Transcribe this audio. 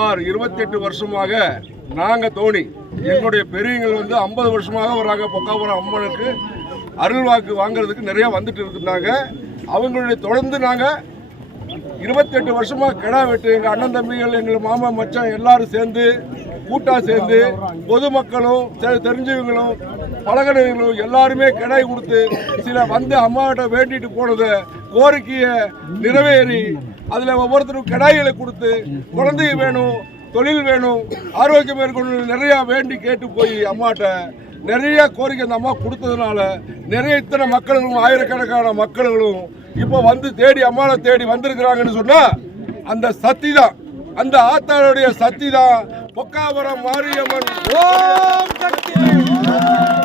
சுமார் 28 வருஷமாக நாங்கள் தோணி எங்களுடைய பெரியவங்க 50 வருஷமாக வராங்க. பொக்காபுரம் அம்மனுக்கு அருள்வாக்கு வாங்குறதுக்கு நிறையா வந்துட்டு இருந்தாங்க. அவங்களுடைய தொடர்ந்து நாங்கள் 28 வருஷமாக கிடா வெட்டு எங்கள் அண்ணன் தம்பிகள் எங்கள் மாமா மச்சான் எல்லாரும் சேர்ந்து கூட்டாக சேர்ந்து பொதுமக்களும் தெரிஞ்சவங்களும் பழகினவங்களும் எல்லாருமே கிடாய் கொடுத்து சில வந்து அம்மாவிட்ட வேண்டிட்டு போனதை கோரிக்கையை நிறைவேறி அதில் ஒவ்வொருத்தரும் கிடாய்களை கொடுத்து குழந்தைங்க வேணும், தொழில் வேணும், ஆரோக்கியம் மேற்கொண்டு நிறையா வேண்டி கேட்டு போய் அம்மாட்ட நிறைய கோரிக்கை அந்த அம்மா கொடுத்ததுனால நிறைய இத்தனை மக்களும் ஆயிரக்கணக்கான மக்களும் இப்போ வந்து தேடி அம்மாவை தேடி வந்திருக்கிறாங்கன்னு சொன்னா அந்த சக்தி தான், அந்த ஆத்தாளுடைய சக்தி தான் பொக்காபுரம் மாரியம்மன். ஓம் சக்தி.